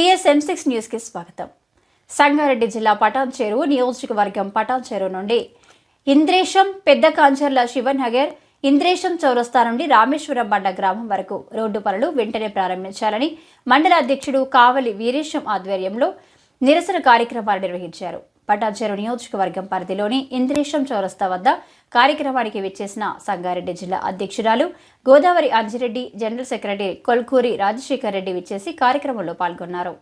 TSM six న్యూస్కి స్వాగతం. సంగారెడ్డి జిల్లా పటాన్చేరు చెరువు నియోజకవర్గం పటాన్ చెరువు నుండి ఇంద్రేశం పెద్ద కాంచర్ల శివనగర్ ఇంద్రేశం చౌరస్తా నుండి రామేశ్వరం బండ గ్రామం వరకు రోడ్డు పనులు వెంటనే ప్రారంభించాలని మండల అధ్యక్షుడు కావలి వీరేశం ఆధ్వర్యంలో నిరసన కార్యక్రమాలు నిర్వహించారు. పటాన్చెరు నియోజకవర్గం పరిధిలోని ఇంద్రేశం చౌరస్తా వద్ద కార్యక్రమానికి విచ్చేసిన సంగారెడ్డి జిల్లా అధ్యక్షురాలు గోదావరి అంజిరెడ్డి జనరల్ సెక్రటరీ కొల్కూరి రాజశేఖర్ రెడ్డి విచ్చేసి కార్యక్రమంలో పాల్గొన్నారు.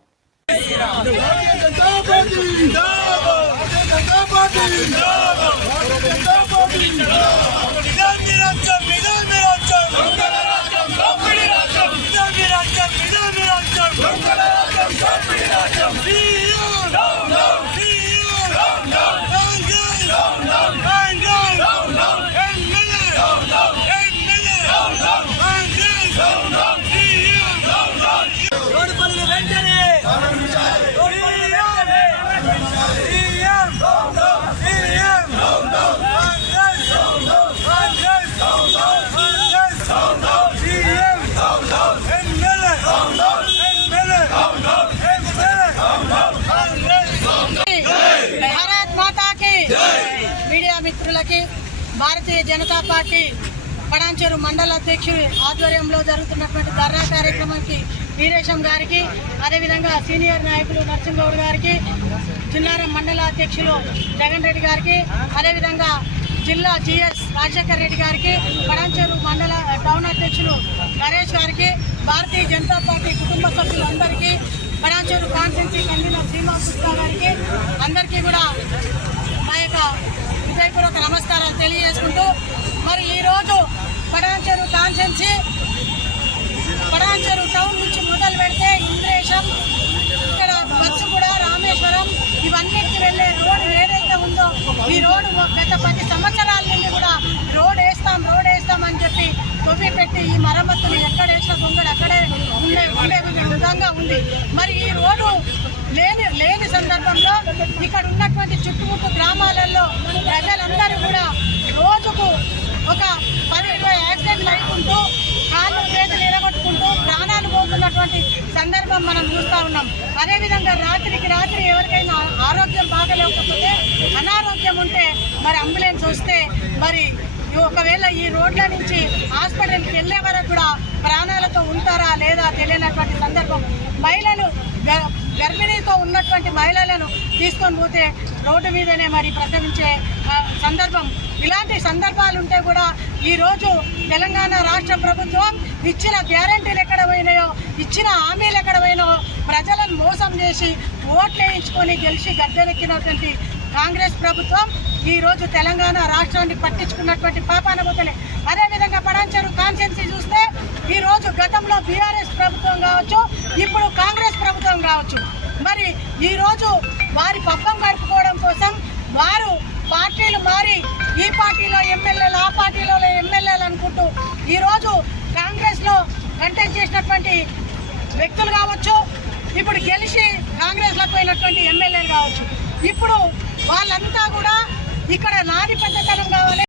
రోడ్డు పనులు వెంటనే రోడ్డు పనులు వెంటనే CM CM Congress Congress Congress CM MLA MLA MLA Congress Bharat మాతాకి మీడియా మిత్రులకి భారతీయ జనతా పార్టీ పడాంచెరు మండల అధ్యక్షుడి ఆధ్వర్యంలో జరుగుతున్నటువంటి ధర్నా కార్యక్రమానికి వీరేశం గారికి అదేవిధంగా సీనియర్ నాయకులు నరసింహగౌడ్ గారికి చిన్నారం మండల అధ్యక్షులు జగన్ రెడ్డి గారికి అదేవిధంగా జిల్లా జిఎస్ రాజశేఖర్ రెడ్డి గారికి పడాంచెరు మండల టౌన్ అధ్యక్షులు నరేష్ గారికి భారతీయ జనతా పార్టీ కుటుంబ సభ్యులందరికీ పడాంచెరు కాన్స్టెన్సీ కన్వీనర్ సీమా గుప్తా గారికి అందరికీ కూడా మా యొక్క హృదయపూర్వక నమస్కారాలు తెలియజేసుకుంటూ మరి ఈరోజు పడాంచెరు కాన్స్టెన్సీ పడాంచెరు టౌన్ నుంచి మొదలు పెడితే ఇంద్రేశం ఇక్కడ బస్సు కూడా రామేశ్వరం ఇవన్నిటికి వెళ్ళే రోడ్డు ఏదైతే ఉందో ఈ రోడ్డు గత పది సంవత్సరాల నుండి కూడా రోడ్ వేస్తాం రోడ్ వేస్తాం అని చెప్పి తొవ్వి పెట్టి ఈ మరమ్మతులు ఎక్కడ వేసిన దొంగలు అక్కడే ఉండే ఉండే విధంగా ఉంది. మరి ఈ రోడ్డు లేని లేని సందర్భంలో ఇక్కడ ఉన్నటువంటి చుట్టుముట్టు గ్రామాలలో ప్రజలందరూ కూడా రోజుకు ఒక పది ఇరవై యాక్సిడెంట్లు అయికుంటూ కాళ్ళు చేతులు ఎరగొట్టుకుంటూ ప్రాణాలు పోతున్నటువంటి సందర్భం మనం చూస్తూ ఉన్నాం. అదేవిధంగా రాత్రికి రాత్రి ఎవరికైనా ఆరోగ్యం బాగలేకపోతే అనారోగ్యం ఉంటే మరి అంబులెన్స్ వస్తే మరి ఒకవేళ ఈ రోడ్ల నుంచి హాస్పిటల్కి వెళ్ళే వరకు కూడా ప్రాణాలతో ఉంటారా లేదా తెలియనటువంటి సందర్భం. మహిళలు గ- గర్భిణీతో ఉన్నటువంటి మహిళలను తీసుకొని పోతే రోడ్డు మీదనే మరి ప్రసవించే సందర్భం. ఇలాంటి సందర్భాలు ఉంటే కూడా ఈరోజు తెలంగాణ రాష్ట్ర ప్రభుత్వం ఇచ్చిన గ్యారంటీలు ఎక్కడ పోయినాయో ఇచ్చిన హామీలు ఎక్కడ పోయినాయో ప్రజలను మోసం చేసి ఓట్లు వేయించుకొని గెలిచి గద్దెనెక్కినటువంటి కాంగ్రెస్ ప్రభుత్వం ఈరోజు తెలంగాణ రాష్ట్రాన్ని పట్టించుకున్నటువంటి పాపాన పోతలే. అదేవిధంగా పడాంచరు కాన్సెన్సీ చూస్తే ఈరోజు గతంలో బీఆర్ఎస్ ప్రభుత్వం కావచ్చు ఇప్పుడు కాంగ్రెస్ ప్రభుత్వం కావచ్చు. మరి ఈరోజు వారి పబ్బం గడుపుకోవడం కోసం వారు పార్టీలు మారి ఈ పార్టీలో ఎమ్మెల్యేలు ఆ పార్టీలో ఎమ్మెల్యేలు అనుకుంటూ ఈరోజు కాంగ్రెస్లో కంటెస్ట్ చేసినటువంటి వ్యక్తులు కావచ్చు ఇప్పుడు గెలిచి కాంగ్రెస్లకు పోయినటువంటి ఎమ్మెల్యేలు కావచ్చు. ఇప్పుడు వాళ్ళంతా కూడా ఇక్కడ నాది పెద్దతనం కావాలి.